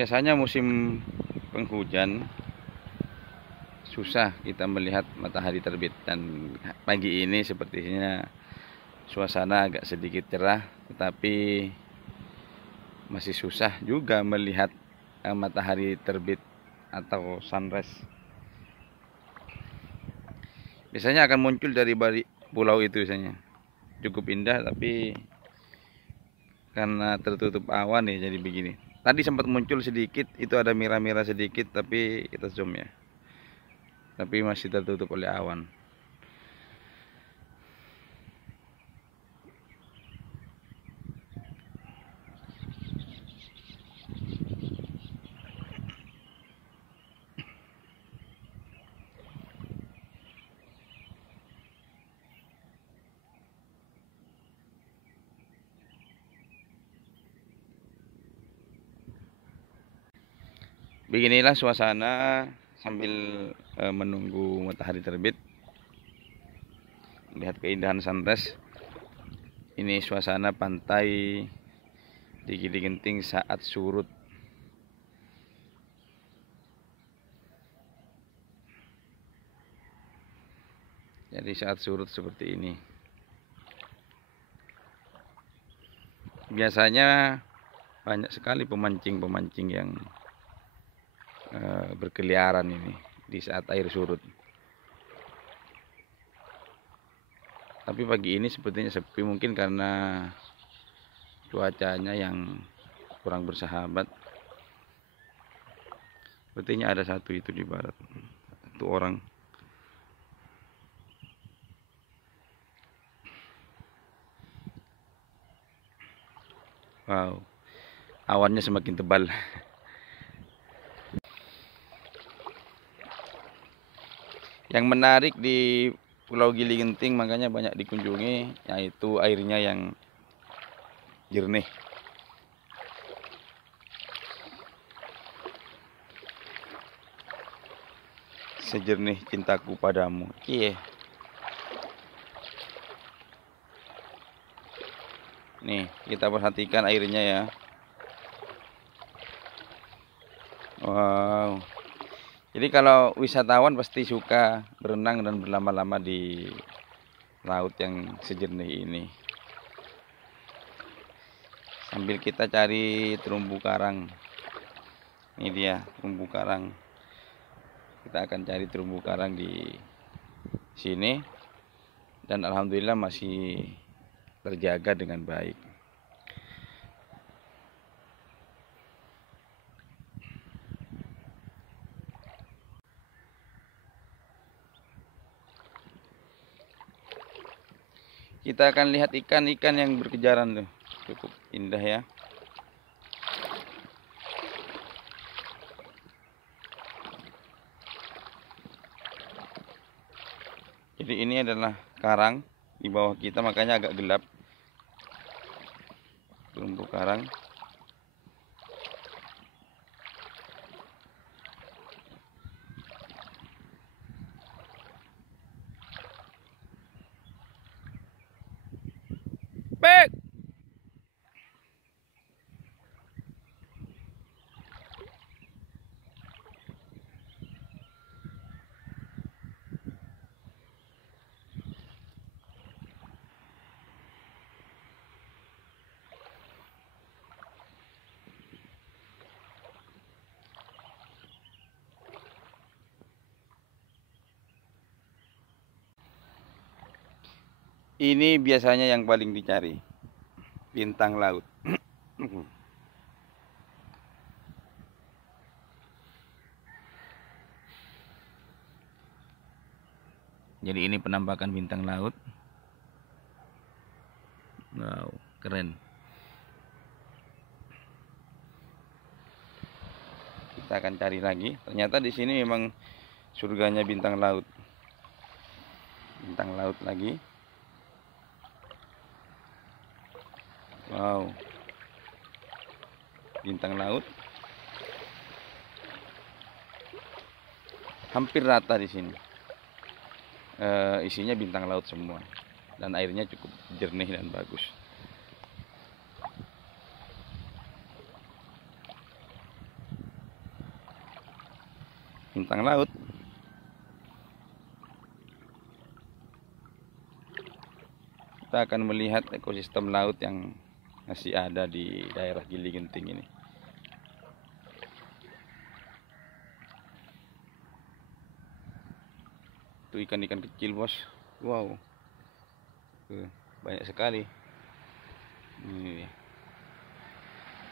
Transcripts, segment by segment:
Biasanya musim penghujan susah kita melihat matahari terbit, dan pagi ini sepertinya suasana agak sedikit cerah, tetapi masih susah juga melihat matahari terbit atau sunrise. Biasanya akan muncul dari balik pulau itu, biasanya cukup indah, tapi karena tertutup awan ya jadi begini. Tadi sempat muncul sedikit, itu ada merah-merah sedikit, tapi kita zoom ya, tapi masih tertutup oleh awan. Beginilah suasana sambil menunggu matahari terbit, lihat keindahan sunrise. Ini suasana pantai di Gili Genting saat surut. Jadi saat surut seperti ini. Biasanya banyak sekali pemancing-pemancing yang berkeliaran ini di saat air surut. Tapi pagi ini sepertinya sepi, mungkin karena cuacanya yang kurang bersahabat. Sepertinya ada satu itu di barat, satu orang. Wow, awannya semakin tebal. Yang menarik di Pulau Gili Genting makanya banyak dikunjungi, yaitu airnya yang jernih. Sejernih cintaku padamu. Cie. Nih, kita perhatikan airnya ya. Wow. Jadi kalau wisatawan pasti suka berenang dan berlama-lama di laut yang sejernih ini. Sambil kita cari terumbu karang. Ini dia terumbu karang. Kita akan cari terumbu karang di sini, dan alhamdulillah masih terjaga dengan baik. Kita akan lihat ikan-ikan yang berkejaran tuh. Cukup indah ya. Jadi ini adalah karang di bawah kita, makanya agak gelap. Terumbu karang. Bek. Ini biasanya yang paling dicari, bintang laut. Jadi ini penampakan bintang laut. Wow, keren. Kita akan cari lagi. Ternyata di sini memang surganya bintang laut. Bintang laut lagi. Wow, bintang laut hampir rata di sini. Isinya bintang laut semua, dan airnya cukup jernih dan bagus. binatang laut. Kita akan melihat ekosistem laut yang masih ada di daerah Gili Genting ini. Itu ikan-ikan kecil, bos. Wow, banyak sekali. Ini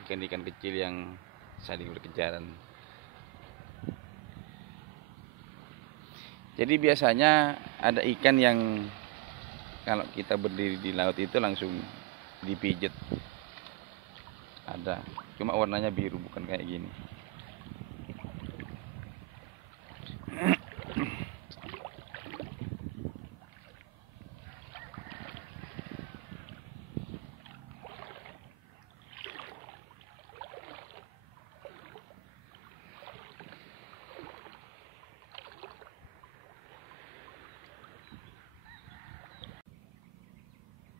ikan-ikan kecil yang saling berkejaran. Jadi biasanya ada ikan yang kalau kita berdiri di laut itu langsung dipijet. Ada, cuma warnanya biru, bukan kayak gini.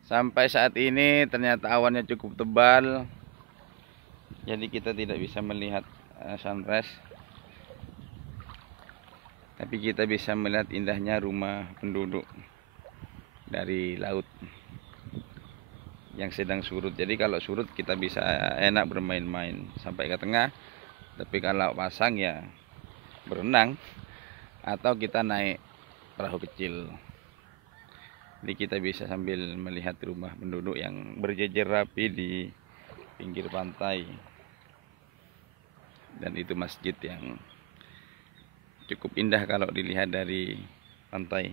Sampai saat ini ternyata awannya cukup tebal, jadi kita tidak bisa melihat sunrise, tapi kita bisa melihat indahnya rumah penduduk dari laut yang sedang surut. Jadi kalau surut kita bisa enak bermain-main sampai ke tengah, tapi kalau pasang ya berenang atau kita naik perahu kecil. Jadi kita bisa sambil melihat rumah penduduk yang berjejer rapi di pinggir pantai. Dan itu masjid yang cukup indah kalau dilihat dari pantai.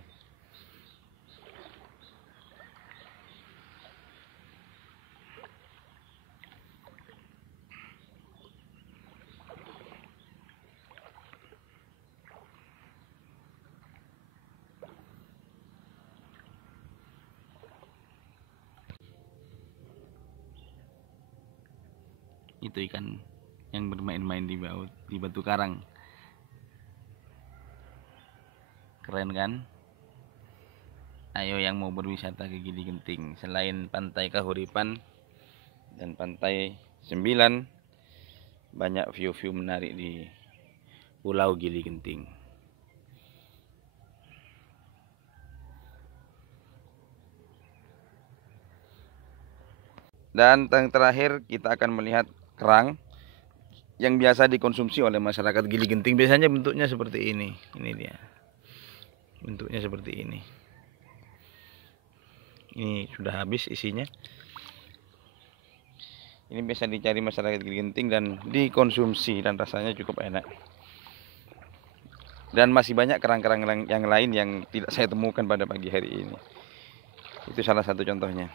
Itu ikan yang bermain-main di batu karang. Keren kan? Ayo yang mau berwisata ke Gili Genting, selain pantai Kahuripan dan pantai 9, banyak view-view menarik di Pulau Gili Genting. Dan yang terakhir kita akan melihat kerang yang biasa dikonsumsi oleh masyarakat Gili Genting. Biasanya bentuknya seperti ini. Ini dia. Bentuknya seperti ini. Ini sudah habis isinya. Ini biasa dicari masyarakat Gili Genting dan dikonsumsi dan rasanya cukup enak. Dan masih banyak kerang-kerang yang lain yang tidak saya temukan pada pagi hari ini. Itu salah satu contohnya.